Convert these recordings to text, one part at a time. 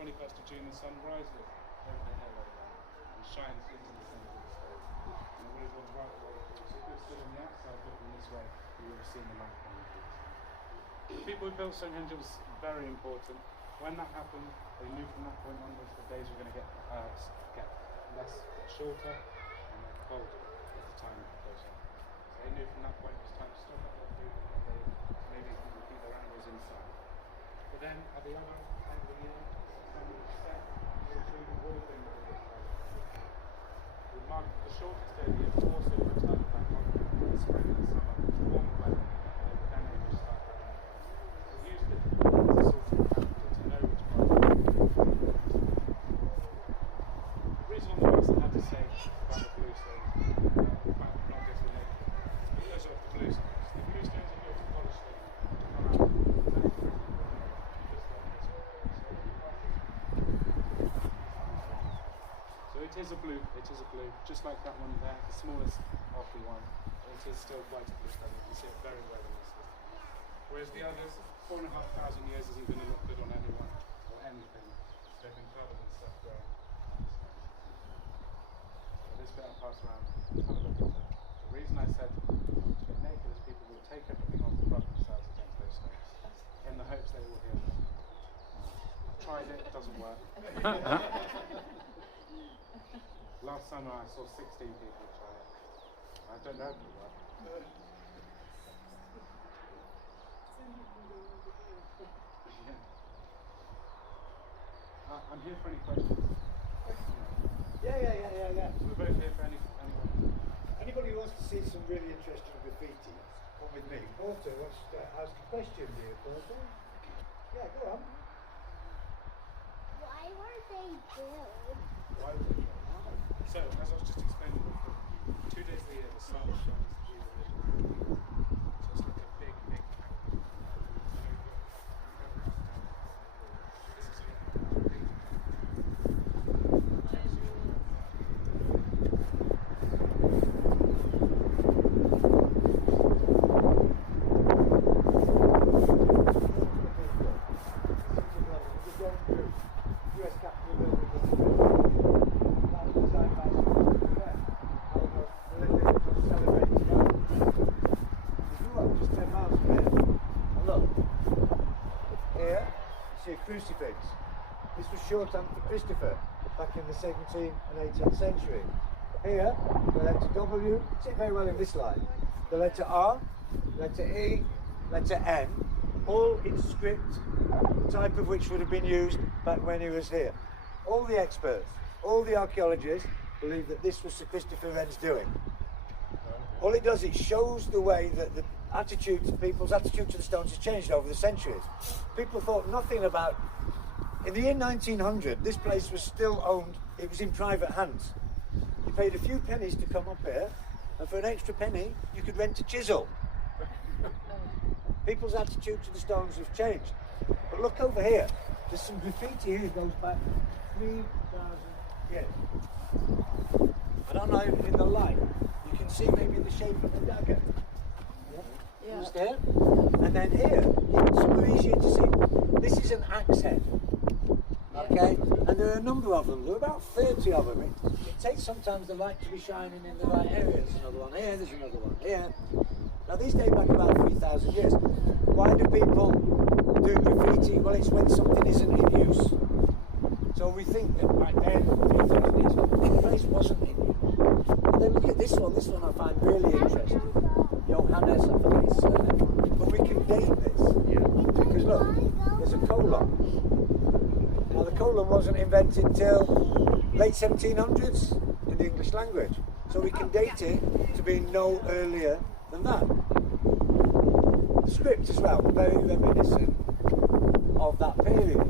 21st of June, the sun rises over the hill and shines into the centre of the stage. And it would have gone right away through. So if you're still on the outside looking this way, you would have seen the light coming through. The people who built Stonehenge was very important. When that happened, they knew from that point onwards the days were going to get shorter and get colder as the time goes on. So they knew from that point it was time to stock up their food and maybe people keep their animals inside. But then at the other end of the year, sun would set, the food would have been ready. It would mark the shortest day of the year, but also the return of that holiday in the spring and the summer, warmer weather, and then they would start running. So we used it as a source of calendar to know which part of the year. The reason on the last I had to say about the blue stones, about not getting naked, those are the blue stones. The blue stones are built to polish them to come out very quickly. So it is a blue, just like that one there, the smallest of the one. It is still quite a blue stone. You can see it very well in this system. Whereas the others, 4,500 years isn't going to look good on anyone or anything. They've been covered in stuff growing. So this bit I'll pass around. Have a look at it. The reason I said to get naked is people will take everything off and rub themselves against those stones in the hopes they will heal them. I've tried it, it doesn't work. Last summer I saw 16 people try it. I don't know if it will work. I'm here for any questions. Yeah. We're both here for anyone. Anybody who wants to see some really interesting graffiti, come with me. Porter wants to ask a question, dear Porter. Yeah, go on. Why were they built? Why was it? So, as I was just explaining before, 2 days of the year the sun shines through the middle. So it's like a big canopy. This is a big US Capitol building. That was designed by someone. Celebrating you grew up just 10 miles from here. And look, here you see a crucifix. This was shorthand for Christopher back in the 17th and 18th century. Here, the letter W, sit very well in this line. The letter R, letter E, letter N, all in script, the type of which would have been used back when he was here. All the experts, all the archaeologists believe that this was Sir Christopher Wren's doing. All it does, it shows the way that the people's attitude to the stones has changed over the centuries. People thought nothing about. In the year 1900, this place was still owned, it was in private hands. You paid a few pennies to come up here, and for an extra penny, you could rent a chisel. People's attitude to the stones have changed. But look over here, there's some graffiti here that goes back 3,000 years. I don't know if in the light, you can see maybe the shape of the dagger. Yeah. Just there. And then here, it's super easier to see. This is an axe head. Okay? And there are a number of them. There are about 30 of them. It takes sometimes the light to be shining in the right area. There's another one here, there's another one here. Now these date back about 3,000 years. Why do people do graffiti? Well, it's when something isn't in use. So we think that back then, 3,000 years ago, the place wasn't in use. And then look at this one I find really interesting. Johannes, I think it's but we can date this. Yeah. Because look, there's a colon. Now the colon wasn't invented till late 1700s in the English language. So we can date it to be no earlier than that. The script as well, very reminiscent of that period.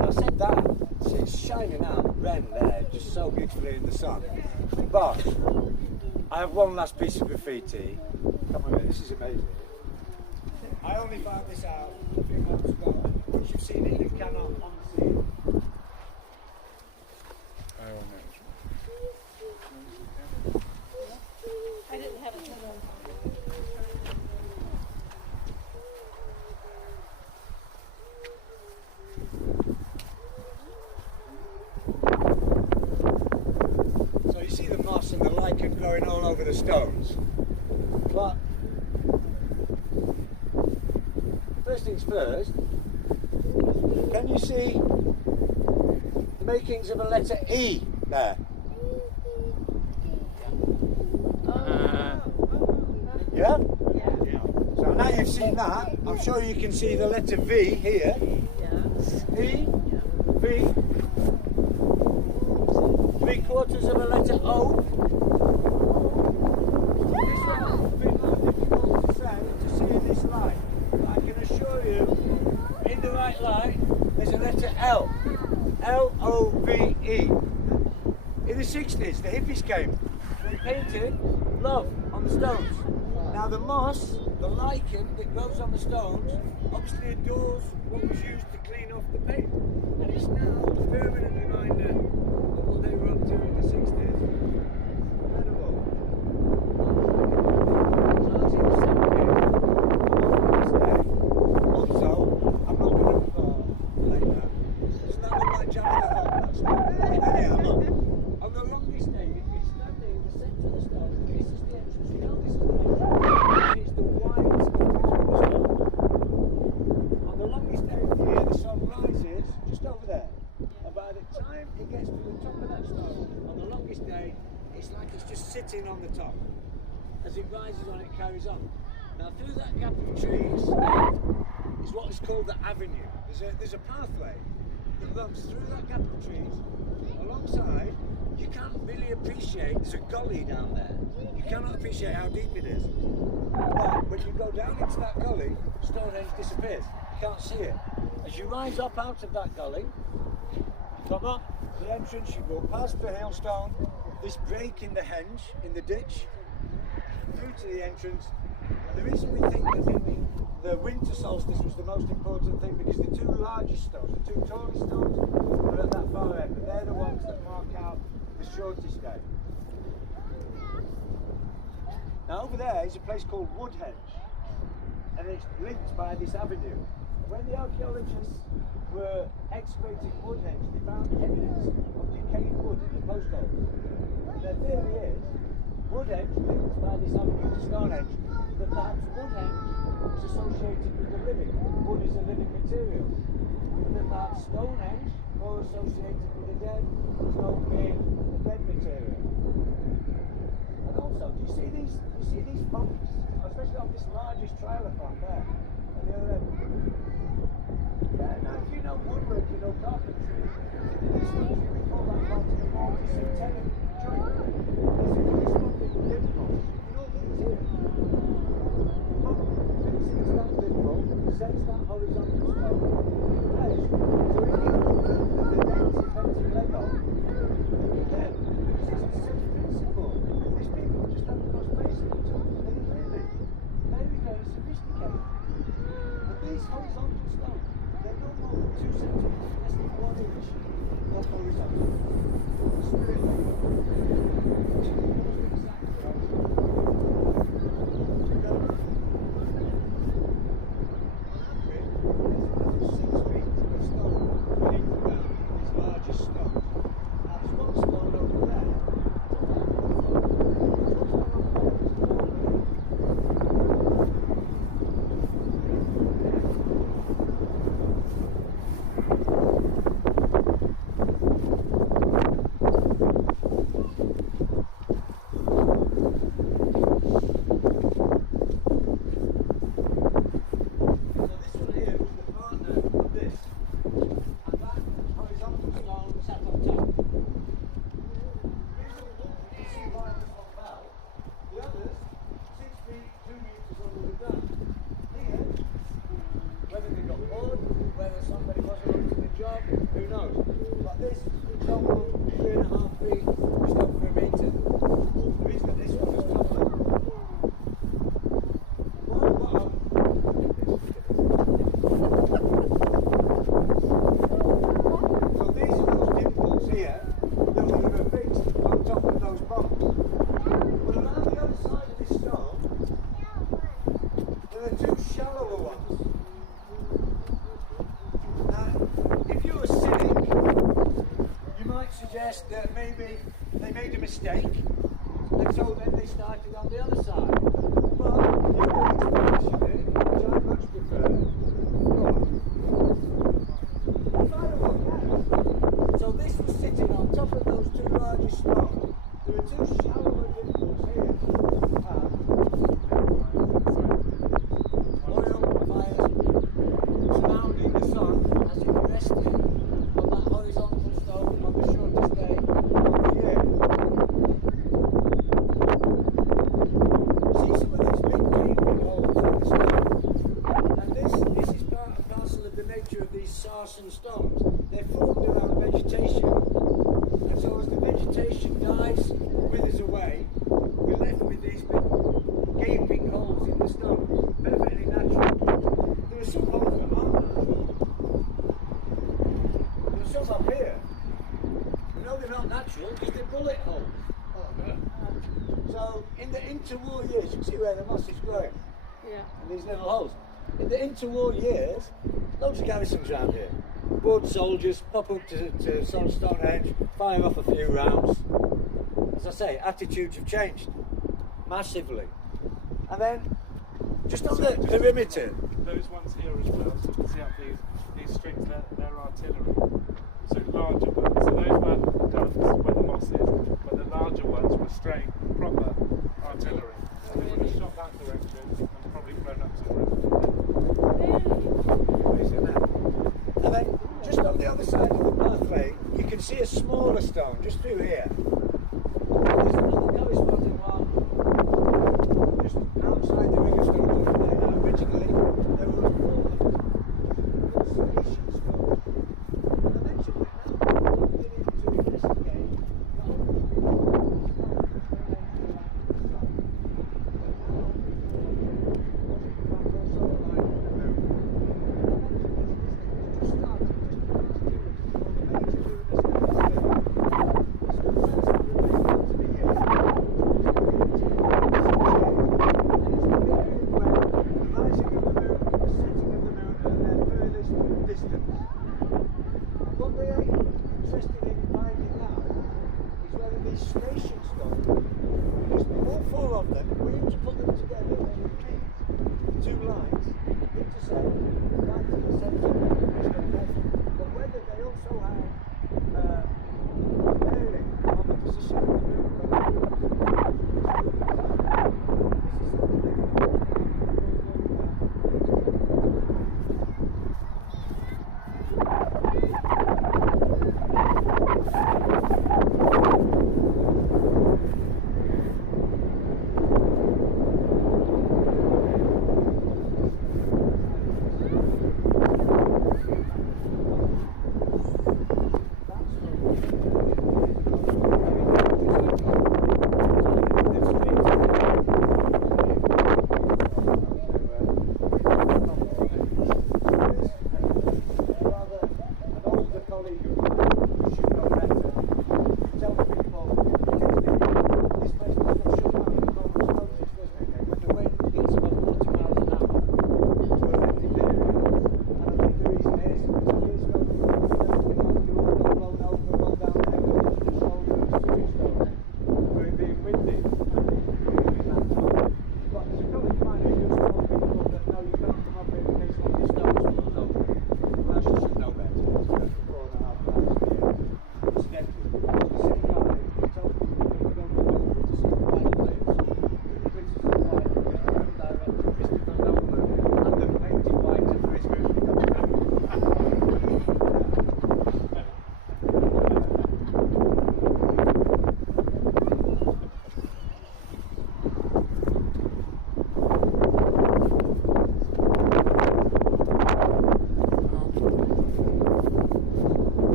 I said that, see it's shining out Wren there, just so beautifully in the sun. But I have one last piece of graffiti. Come on, this is amazing. I only found this out a few months ago. Once you've seen it, you cannot unsee it. I didn't have it. the stones. But first things first, can you see the makings of a letter E there? Yeah? So now you've seen that, I'm sure you can see the letter V here. E, V, 3/4 of a letter O. This one is a bit more difficult to say, to see in this light. But I can assure you, in the right light, there's a letter L. L-O-V-E. In the 60s, the hippies came. They painted love on the stones. Now the moss, the lichen that grows on the stones, obviously adores what was used to clean off the paint. And it's now a permanent reminder of what they were up to in the 60s. Incredible. So that's in the 70s. Also, I'm not going to like that. Doesn't that look like Jabba the Hutt, that stone? Anyhow, look. On the longest day, you'd be standing in the centre of the stone. This is the entrance. You know this is the entrance. It's the widest entrance of the stone. On the longest day of the year, the sun rises just over there. And by the time it gets to the top of that stone, on the longest day, it's like it's just sitting on the top. As it rises on, it carries on. Now through that gap of trees is what is called the avenue. There's a pathway that runs through that gap of trees. Alongside, you can't really appreciate, there's a gully down there. You cannot appreciate how deep it is. But when you go down into that gully, Stonehenge disappears. You can't see it. As you rise up out of that gully, come up the entrance, you go past the hailstone, this break in the henge, in the ditch, through to the entrance. And the reason we think that the winter solstice was the most important thing, because the two largest stones, the two tallest stones, are at that far end, but they're the ones that mark out the shortest day. Now over there is a place called Woodhenge, and it's linked by this avenue. When the archaeologists were excavating Woodhenge, they found evidence of decayed wood in the post holes. And their theory is, Woodhenge linked by this avenue to Stonehenge, that perhaps Woodhenge is associated with the living. Wood is a living material. And that perhaps Stonehenge more associated with the dead, stone being a dead material. And also, do you see these bumps, especially on this largest trailer farm there, at the other end? Yeah, now if you know woodwork, you know carpentry, these things we call that part of the mortise and tenon joint. There's a corresponding lip bolt. You know these here? Fixes that lip bolt, sets that horizontal stone in place. So if you put the dents effective leg on, then this is the same principle. These people just have the most basic tools. They really very, very sophisticated. And these horizontal stones, they're no more than 2 centimeters, less than 1 inch of horizontal. Spirit leg. That maybe they made a mistake and So then they started on the other side. But the other explanation, which I much prefer, so this was sitting on top of those two largest stones. There were two shallower dimples here. Oil fires surrounding the sun as it rested on that horizontal stone on the shortest day of the year. See some of these big gaping holes in the stone. And this is part and parcel of the nature of these sarsen stones. They're formed around vegetation. And so as the vegetation dies, withers away, we're left with these big gaping holes in the stone. Perfectly natural. There are some holes that aren't natural. There are some up here. We know they're not natural because they're bullet holes. So in the interwar years, you can see where the moss is growing. Yeah. And these little holes. In the interwar years, loads of garrisons around here. Board soldiers pop up to Stonehenge, fire off a few rounds. As I say, attitudes have changed massively. And then, just on the perimeter. Those ones here as well, so you can see up these strings, they're artillery. So larger ones. So those were guns where the moss is, but the larger ones were straight, proper artillery. So they would have shot that direction and probably blown up some roofs. And then, just on the other side of the pathway, you can see a smaller stone just through here. There's another corresponding one just outside the ring of stones over there. Now, originally, there were four Phoenician stones. And I mentioned that now we're beginning to investigate the whole What they are interested in finding out is whether these station stones, because all four of them, if we were to put them together, they would meet two lines, intersect, right to the centre of Stonehenge, but whether they also have bearing on the position of the moon when the moon is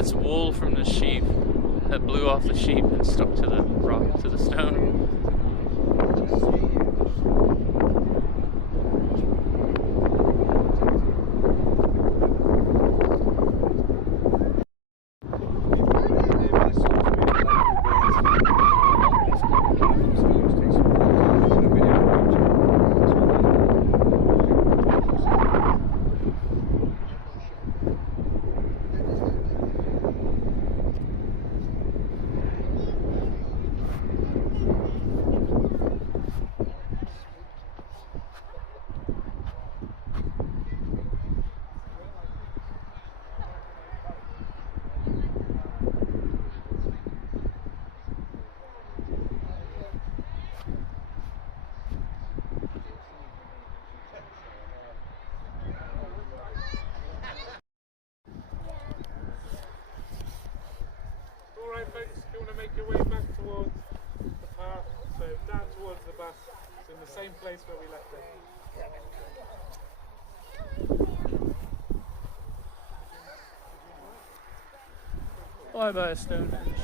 it's wool from the sheep that blew off the sheep and stuck to the rock, to the stone. Alright folks, if you want to make your way back towards the path, so down towards the bus, it's in the same place where we left it. Bye bye, Stonehenge.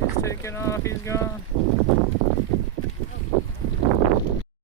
He's taking off, he's gone.